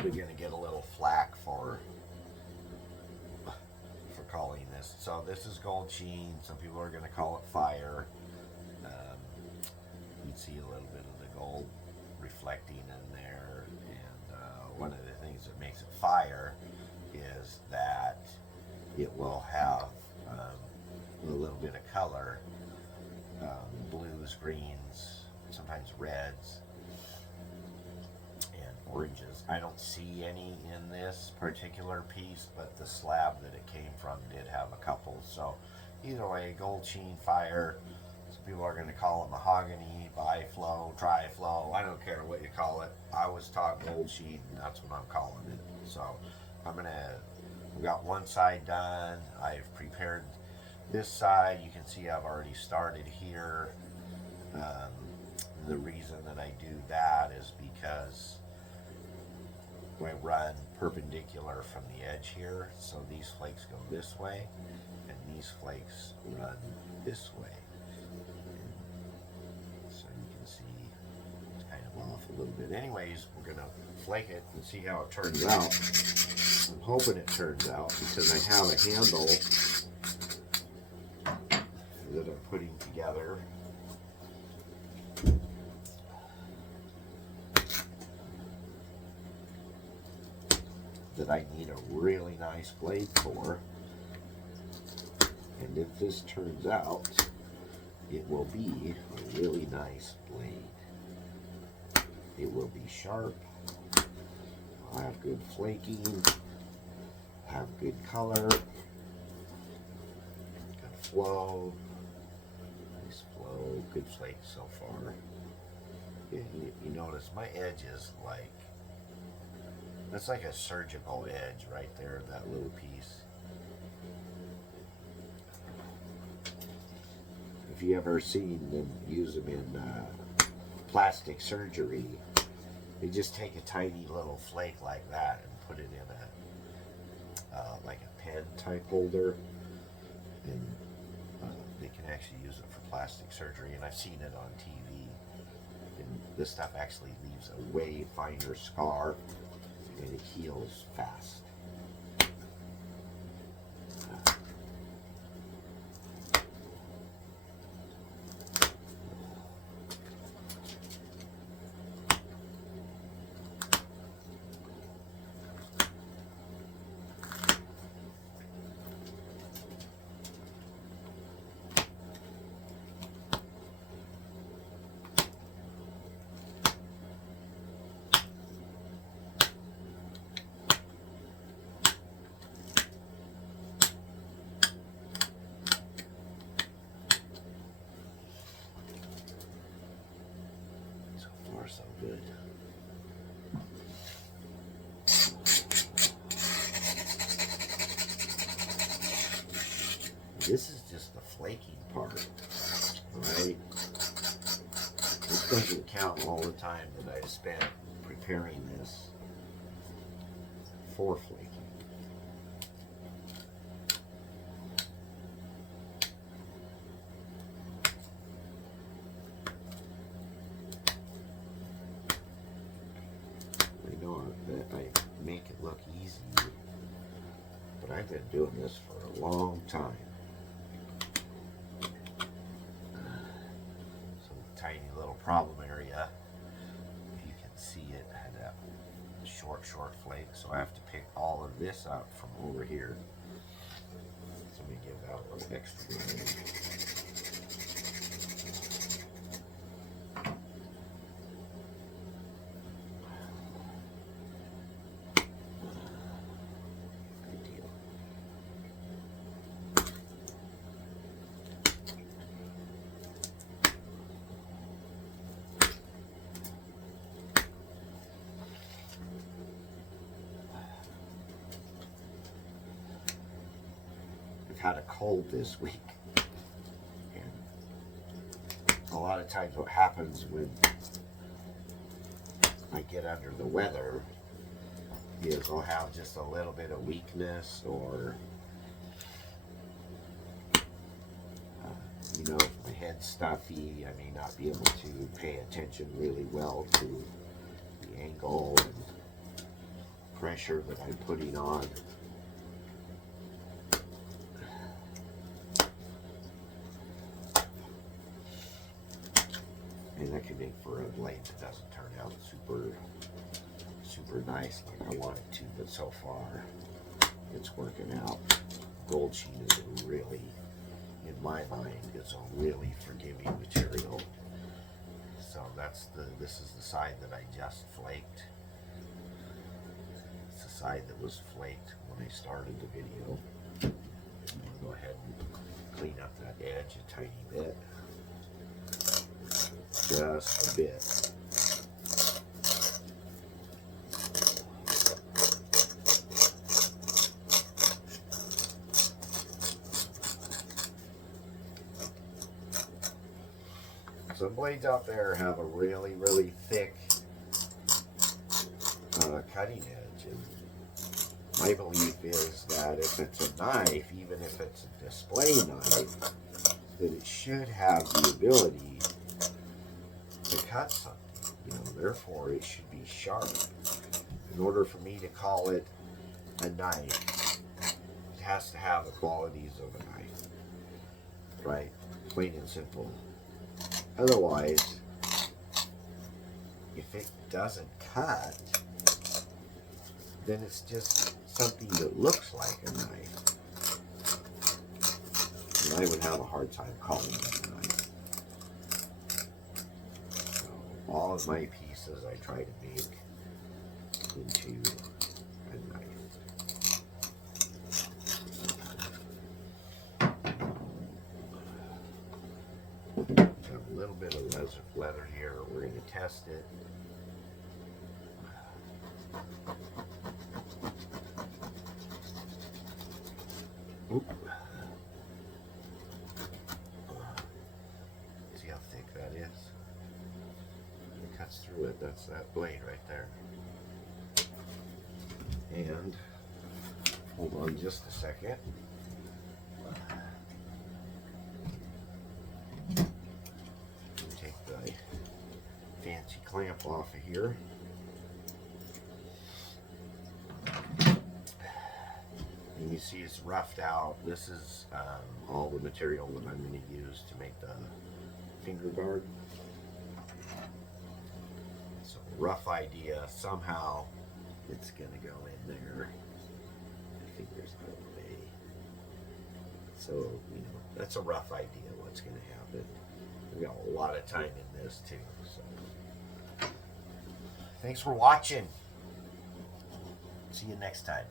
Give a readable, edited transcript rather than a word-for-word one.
probably going to get a little flack for calling this. So this is gold sheen. Some people are going to call it fire. You can see a little bit of the gold reflecting in there. And one of the things that makes it fire is that it will have a little bit of color, blues, greens, sometimes reds, and oranges. I don't see any in this particular piece, but the slab that it came from did have a couple. So either way, gold sheen, fire. Some people are going to call it mahogany, biflow, tri-flow. I don't care what you call it. I was taught gold sheen, and that's what I'm calling it. So we got one side done. I've prepared this side. You can see I've already started here. The reason that I do that is because I run perpendicular from the edge here, so these flakes go this way and these flakes run this way. And so you can see it's kind of off a little bit. Anyways, we're gonna flake it and see how it turns out. I'm hoping it turns out because I have a handle that I'm putting together. That I need a really nice blade for, and if this turns out, it will be a really nice blade. It will be sharp, I'll have good flaking, have good color, good flow, nice flow, good flake so far. Yeah, you notice my edge is like, that's like a surgical edge right there, that little piece. If you ever seen them use them in plastic surgery, they just take a tiny little flake like that and put it in a like a pen type holder, and they can actually use it for plastic surgery. And I've seen it on TV. And this stuff actually leaves a way finer scar, and it heals fast. So good. This is just the flaking part, right? This doesn't count all the time that I spent preparing this for flaking. That I make it look easy, but I've been doing this for a long time. Some tiny little problem area. You can see it had that short flake, so I have to pick all of this up from over here. So let me give that a little extra room. Had a cold this week, and a lot of times what happens when I get under the weather is I'll have just a little bit of weakness, or you know, if my head's stuffy, I may not be able to pay attention really well to the angle, and pressure that I'm putting on. And that can make for a blade that doesn't turn out super nice like I want it to, but so far it's working out. Gold sheen is really, in my mind, it's a really forgiving material. So this is the side that I just flaked. It's the side that was flaked when I started the video. I'm gonna go ahead and clean up that edge a tiny bit. Just a bit. Some blades out there have a really, really thick cutting edge, and my belief is that if it's a knife, even if it's a display knife, that it should have the ability to cut something. You know, therefore it should be sharp. In order for me to call it a knife, it has to have the qualities of a knife, right? Plain and simple. Otherwise, if it doesn't cut, then it's just something that looks like a knife. And I would have a hard time calling it a knife. So all of my pieces I try to make into a knife. Have a little bit of leather here. We're going to test it. Oop. See how thick that is? It cuts through it. That's that blade right there. And hold on just a second. Take the fancy clamp off of here. And you see it's roughed out. This is all the material that I'm going to use to make the finger guard. So rough idea, somehow it's going to go in there. My finger's out of the way. So, you know, that's a rough idea what's going to happen. We got a lot of time in this too. So thanks for watching. See you next time.